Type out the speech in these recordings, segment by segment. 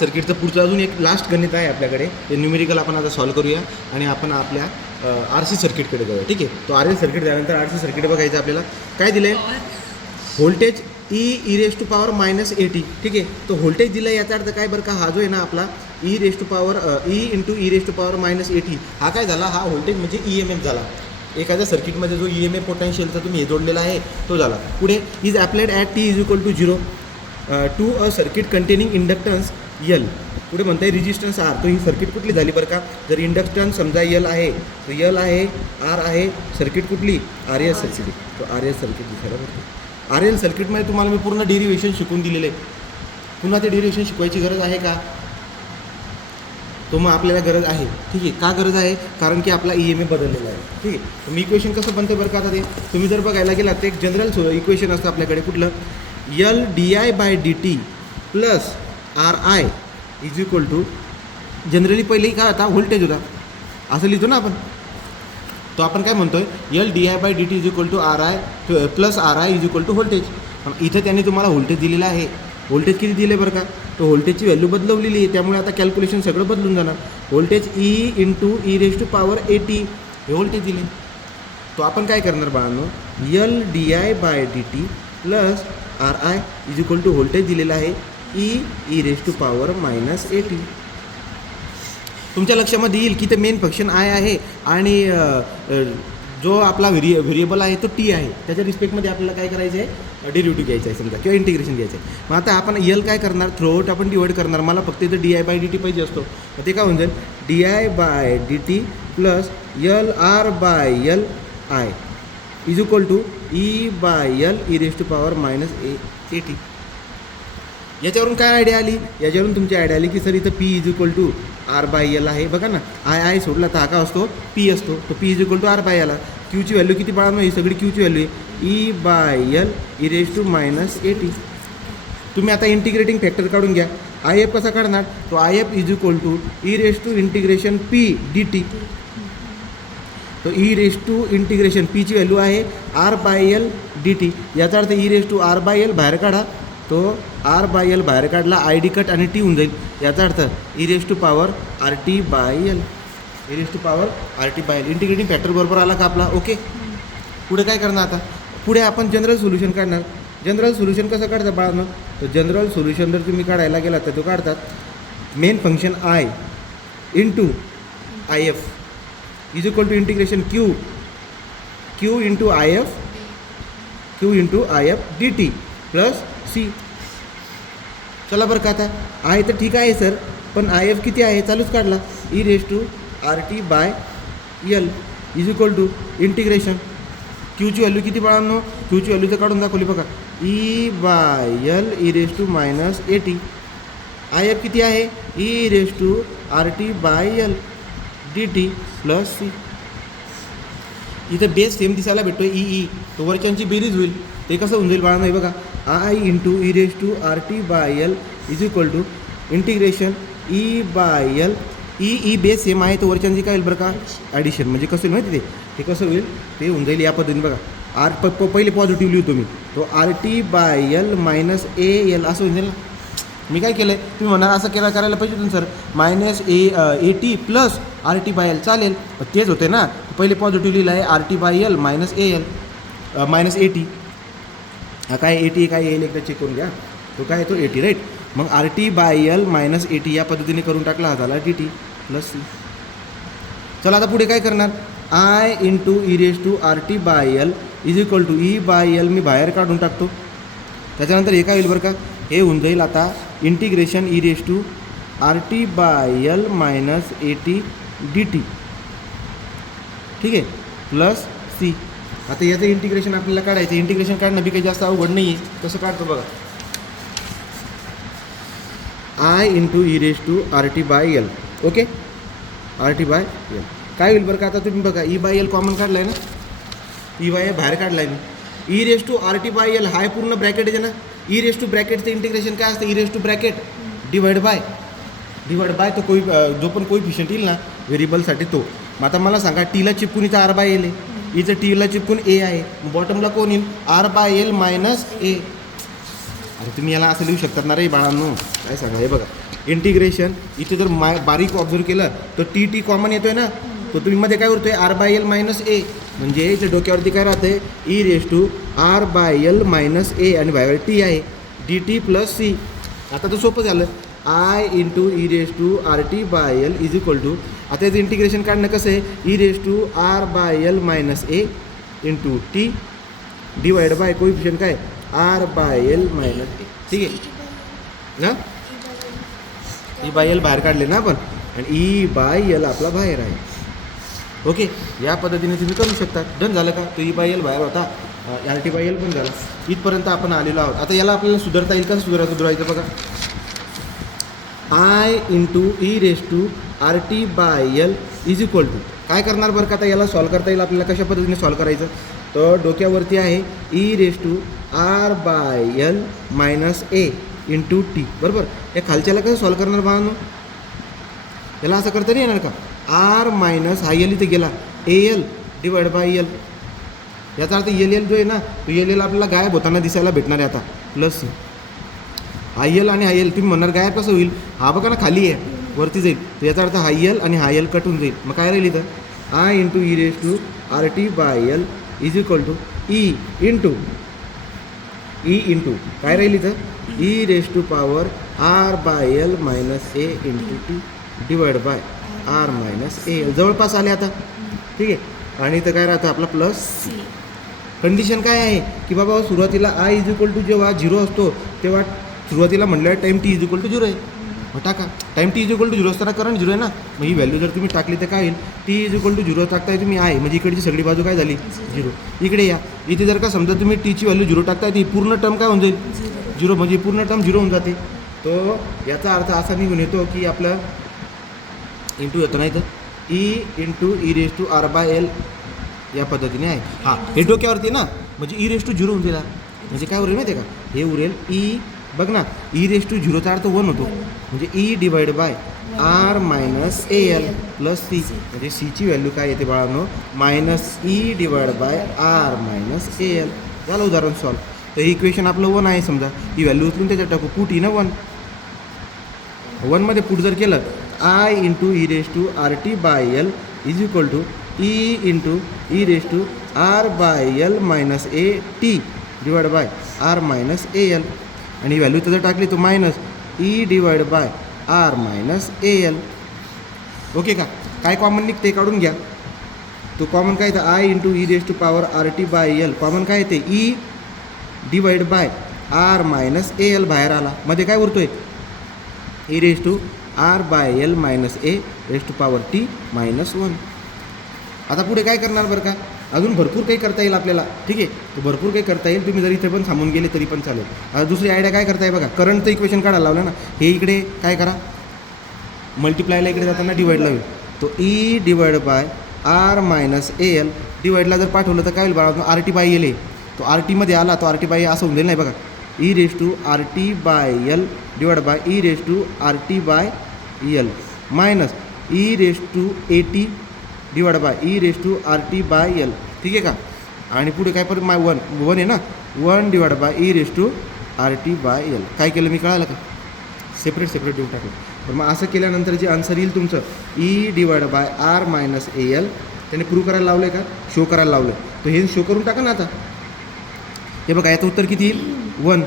सर्किटचं पुढचं अजून एक लास्ट गणित आहे आपल्याकडे, ते न्यूमेरिकल आपण आता सॉल्व करूया आणि आपण आपल्या RC सर्किटकडे जाऊया. ठीक आहे, तो RL सर्किट झाल्यानंतर RC सर्किट बघायचं आपल्याला. काय दिलं आहे? Voltage e⁻⁻⁸. ठीक आहे, तो व्होल्टेज दिला याचा अर्थ काय बरं का, हा जो आहे ना आपला e × e⁻⁻⁸ हा काय झाला, हा व्होल्टेज म्हणजे EMF झाला. एखाद्या सर्किटमध्ये जो EMF पोटेन्शियलचा तुम्ही हे जोडलेला आहे तो झाला. पुढे is applied at t = 0 to a circuit containing inductance L. पुढे म्हणता येईल रेजिस्टन्स R. तो ही सर्किट कुठली झाली बरं का, जर इंडक्टन्स समजा L आहे तो L आहे, R आहे, सर्किट कुठली RL सर्किट. तो RL सर्किट दिसायला बघतो. RL सर्किटमध्ये तुम्हाला मी पूर्ण डेरिव्हेशन शिकवून दिलेले आहे. पुन्हा ते डेरिव्हेशन शिकवायची गरज आहे का, तो मग आपल्याला गरज आहे. ठीक आहे, का गरज आहे, कारण की आपला EMF बदललेला आहे. ठीक आहे, तर मी इक्वेशन कसं बनतं बरं का, आता ते तुम्ही जर बघायला गेलात ते एक जनरल इक्वेशन असतं आपल्याकडे, कुठलं LdI/dt प्लस RI = जनरली पहिले काय होता, व्होल्टेज होता, असं लिहितो ना आपण. तो आपण काय म्हणतोय, LdI/dt = RI plus RI = voltage. पण इथं त्याने तुम्हाला व्होल्टेज दिलेलं आहे. व्होल्टेज किती दिले बरं का, तो व्होल्टेजची व्हॅल्यू बदलवलेली आहे, त्यामुळे आता कॅल्क्युलेशन सगळं बदलून जाणार. व्होल्टेज E × e⁻⁸ हे व्होल्टेज दिले. तो आपण काय करणार बाळांनो, LdI/dt प्लस RI = व्होल्टेज दिलेला आहे e⁻⁻⁸. तुमच्या लक्षामध्ये येईल की ते मेन फंक्शन I आहे आणि जो आपला व्हेरिएबल आहे तो T आहे. त्याच्या रिस्पेक्टमध्ये आपल्याला काय करायचं आहे, डेरिव्हेटिव्ह घ्यायचं आहे समजा, किंवा इंटिग्रेशन घ्यायचं आहे. मग आता आपण L काय करणार, थ्रूआउट आपण डिवाइड करणार. मला फक्त इथं DI/dt पाहिजे असतो, मग ते काय होऊन जाईल, DI/dt plus LR/LI = e/L e⁻⁻⁸. याच्यावरून काय आयडिया आली, याच्यावरून तुमची आयडिया आली की सर इथं P = R/L आहे. बघा ना, I सोडला तर हा का असतो, P असतो. तो P = R/L. क्यूची व्हॅल्यू किती बाळांनो, ही सगळी क्यूची व्हॅल्यू आहे e/L e⁻⁻⁸. तुम्ही आता इंटिग्रेटिंग फॅक्टर काढून घ्या. IF कसा काढणार, तो IF = e⁻⁻P dt. तो e⁻⁻ P ची व्हॅल्यू आहे R/L dt. याचा अर्थ e⁻R/L बाहेर काढा, तो R/L बाहेर काढला, ID कट आणि T होऊन जाईल. याचा अर्थ e⁻RT/L. इंटिग्रेटिंग फॅक्टर बरोबर आला का आपला, ओके. पुढे काय करणार आता, पुढे आपण जनरल सोल्युशन काढणार. जनरल सोल्युशन कसं काढतात बाळांनो, तर जनरल सोल्युशन जर तुम्ही काढायला गेला तर तो काढतात main function I × IF = integration Q × IF dt plus C. चला बरं का, आता I तर ठीक आहे सर, पण IF किती आहे, चालूच काढला e⁻RT/L = इंटिग्रेशन Qची व्हॅल्यू किती बाळांनो, Qची व्हॅल्यू तर काढून दाखवली बघा, e/L e⁻⁻⁸. IF किती आहे, e⁻RT/L dt प्लस C. इथं बेस सेम दिसायला भेटतो E. तो वरच्यांची बेरीज होईल, ते कसं होऊन जाईल बाळांनो, हे बघा I × e⁻RT/L = integration e/L. E base same आहे, तो वरच्यांची काय होईल बरं का, ॲडिशन. म्हणजे कसं होईल माहिती ते कसं होईल, ते होऊन जाईल या पद्धतीने बघा. पहिले पॉझिटिव्ह लिहितो मी, तो RT/L - AL असं होऊन जाईल ना. मी काय केलं आहे, तुम्ही म्हणाल असं करायला पाहिजे तुम्ही सर, -AT प्लस RT/L चालेल, तेच होते ना. पहिले पॉझिटिव्ह लिहिलं आहे RT/L - AT. काय AT काय येईल एकदा चेक करून घ्या, तो काय तो AT राईट. मग RT/L - AT या पद्धतीने करून टाकला, हा झाला DT प्लस C. चला आता पुढे काय करणार, I × e⁻RT/L = e/L मी बाहेर काढून टाकतो. त्याच्यानंतर हे काय होईल बरं का, हे होऊन जाईल आता इंटिग्रेशन e⁻RT/L - AT dt. ठीक आहे, प्लस C. आता याचं इंटिग्रेशन आपल्याला काढायचं. इंटिग्रेशन काढणं बी काही जास्त अवघड नाही आहे. कसं काढतो बघा, I × e⁻RT/L. ओके, RT/L काय होईल बरं का, आता तुम्ही बघा e/L कॉमन काढला आहे ना, e/L बाहेर काढला आहे मी. e⁻RT/L हा पूर्ण ब्रॅकेट आहे ना. ब्रॅकेटचं इंटिग्रेशन काय असतं, डिवाइड बाय तो जो पण कोइफिशियंट येईल ना व्हेरिएबलसाठी तो. मग आता मला सांगा, टीला चिपकून इथं R/L आहे, इथं टीला चिपकून A आहे, बॉटमला कोण येईल, R/L - A. अरे तुम्ही याला असं लिहू शकतात ना रे बाळांनो, काय सांगा, हे बघा इंटिग्रेशन इथे जर बारीक ऑब्झर्व केलं तर टी कॉमन येतोय ना, तो तुम्ही मध्ये काय उरतोय R by L minus A, म्हणजे इथे डोक्यावरती काय राहते E raise to R by L minus A आणि बाय टी आहे डी टी प्लस सी. आता तर सोपं झालं, I into E raise to R T by L is equal to, आता याचं इंटिग्रेशन काढणं कसं आहे E raise to R by L minus A into T divide by coefficient काय आर बाय एल मायनस ए. ठीक आहे ना, ई बाय एल बाहेर काढले ना आपण आणि ई बाय एल आपला बाहेर आहे. ओके, या पद्धतीने तुम्ही करू शकता. डन झालं का, तो ई बाय एल बाहेर होता, आर टी बाय एल पण झाला. इथपर्यंत आपण आलेलो आहोत. आता याला आपल्याला सुधारता येईल का, सुधारायचं बघा. I into E raise to R T by L is equal to काय करणार बरं का, आता याला सॉल्व करता येईल आपल्याला. कशा पद्धतीने सॉल्व करायचं, तर डोक्यावरती आहे E raise to R by L minus A into T, बरोबर. या खालच्याला कसं सॉल्व करणार बाळांनो, याला असं करता नाही येणार का, आर मायनस हा एल इथे गेला A L divide by L, याचा अर्थ एल एल जो आहे ना तो एल एल आपल्याला गायब होताना दिसायला भेटणार आहे आता प्लस हाय एल आणि हाय एल. तुम्ही म्हणणार गायब कसं होईल, हा बघा ना खाली आहे वरती जाईल, तर याचा अर्थ हाय एल आणि हाय एल कटून जाईल. मग काय राहील इथं I into E raise to R T by L is equal to E into काय राहील इथं E raise to power R by L minus A into T divide by R minus A. जवळपास आले आता, ठीक आहे. आणि इथं काय राहतं आपला प्लस. कंडिशन काय आहे की बाबा सुरुवातीला आय इज इक्वल टू जेव्हा झिरो असतो तेव्हा सुरुवातीला म्हटलं time T is equal to zero आहे, मग टाका time T is equal to zero असताना करंट झिरो आहे ना, मग ही व्हॅल्यू जर तुम्ही टाकली तर काय येईल T is equal to zero टाकताय तुम्ही आहे, म्हणजे इकडची सगळी बाजू काय झाली झिरो. इकडे या, इथे जर का समजा तुम्ही टीची व्हॅल्यू झिरो टाकताय ती पूर्ण टर्म काय होऊन जाईल झिरो, म्हणजे पूर्ण टर्म झिरो होऊन जाते. तो याचा अर्थ असा निघून येतो की आपलं इंटू येतो नाही तर e into E raise to R by L या पद्धतीने आहे. हां, हे डोक्यावरती ना, म्हणजे ई रेस टू झिरो होऊन दिला, म्हणजे काय उरेल माहिती आहे का, हे उरेल ई बघ ना ई रेस टू झिरोचा अर्थ वन होतो, म्हणजे e divide by R minus A L plus C, म्हणजे सीची व्हॅल्यू काय येते बाळांनो minus E divide by R minus A L. झालं उदाहरण सॉल्व. तर हे इक्वेशन आपलं वन आहे, समजा ही व्हॅल्यू उचलून त्याच्यात टाकू, पुट ई ना वनमध्ये पुट जर केलं I into E raise to R T by L is equal to E into E raise to R by L minus A T divide by R minus A L, आणि value जर टाकली तो minus E divide by R minus A L. Okay का, काय common निघते काढून घ्या. तो कॉमन काय येतं I into E raise to power R T by L, common काय येते E divide by R minus A L बाहेर आला, मध्ये काय उरतोय E raise to R by L minus A raise to power T minus one. आता पुढे काय करणार बरं का, अजून भरपूर काही करता येईल आपल्याला, ठीक आहे. तो भरपूर काही करता येईल, तुम्ही जर इथे पण थांबून गेले तरी पण चालेल. आता दुसरी आयडिया काय करताय बघा, करंटचं इक्वेशन काढायला लावलं ना, हे इकडे काय करा मल्टिप्लायला इकडे जाताना डिवाइडला होईल, तो E divide by R minus A L डिवाइडला जर पाठवलं तर काय होईल बाळा आर टी बाय एल आहे, तो आर टीमध्ये आला तो आर टी बाय असं होऊन जाईल नाही बघा, E raise to R T by L divide by E raise to R T by L minus E raise to A T divide by E raise to R T by L. ठीक आहे का, आणि पुढे काय परत one आहे ना, one divide by E raise to R T by L. काय केलं मी कळालं का, सेपरेट देऊन टाकलं. तर मग असं केल्यानंतर जे आन्सर येईल तुमचं E divide by R minus A L, त्याने प्रूव्ह करायला लावलं आहे का, शो करायला लावलं आहे, तर हे शो करून टाका ना. आता हे बघा याचं उत्तर किती येईल वन.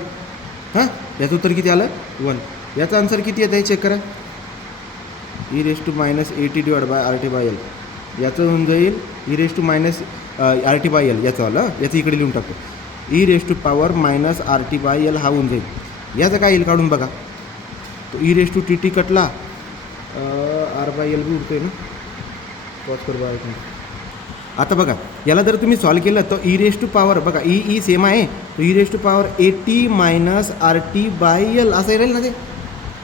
हां, याचं उत्तर किती आलं वन. याचा आन्सर किती येतं हे चेक करा, E raise to minus A T divide by R T by L. याचं होऊन जाईल E raise to minus R T by L, याचं आलं, याचं इकडे लिहून टाकतो E raise to power minus R T by L हा होऊन जाईल. याचं काय येईल काढून बघा, तो E raise to T T कटला, आर बाय एल बी उरतोय ना, पॉज कर बघा. आता बघा याला जर तुम्ही सॉल्व केलं तर ई रेस टू पॉवर बघा ई सेम आहे, तो E raise to power A T minus R T by L असं राहील ना ते,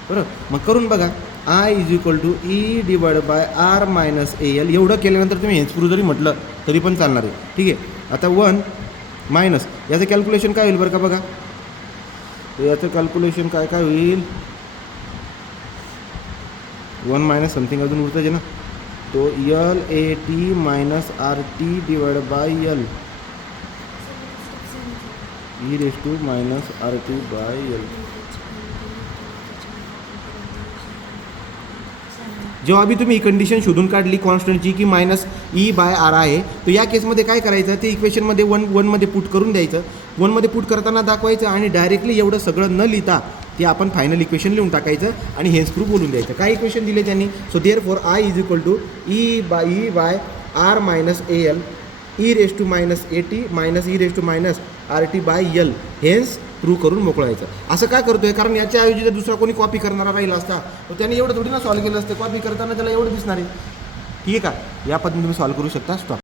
बरोबर. मग करून बघा I is equal to E divide by R minus A L. एवढं केल्यानंतर तुम्ही हेच प्रूव्ह जरी म्हटलं तरी पण चालणार आहे, ठीक आहे. आता वन मायनस याचं कॅल्क्युलेशन काय होईल बरं का, बघा याचं कॅल्क्युलेशन काय होईल, वन मायनस समथिंग अजून उरतं आहे ना, तो L A T minus R T divide by L E raise to minus R T by L. जेव्हा बी तुम्ही ही कंडिशन शोधून काढली कॉन्स्टंटची की -E/R आहे, तर या केसमध्ये काय करायचं, ते इक्वेशनमध्ये वनमध्ये पुट करून द्यायचं. वनमध्ये पुट करताना दाखवायचं आणि डायरेक्टली एवढं सगळं न लिहिता ते आपण फायनल इक्वेशन लिहून टाकायचं आणि हेन्स प्रूफ बोलून द्यायचं. काय इक्वेशन दिले त्यांनी? So therefore I = E/R - AL e⁻⁻RT-e⁻RT/L hence prove करून मोकळायचं. असं का करतोय? कारण याच्या ऐवजी जर दुसरा कोणी कॉपी करणारा राहिला असता तर त्याने एवढं थोडी ना सॉल्व्ह केलं असतं. कॉपी करताना त्याला एवढं दिसणार आहे. ठीक आहे का? या पद्धतीने तुम्ही सॉल्व्ह करू शकता. स्टॉप.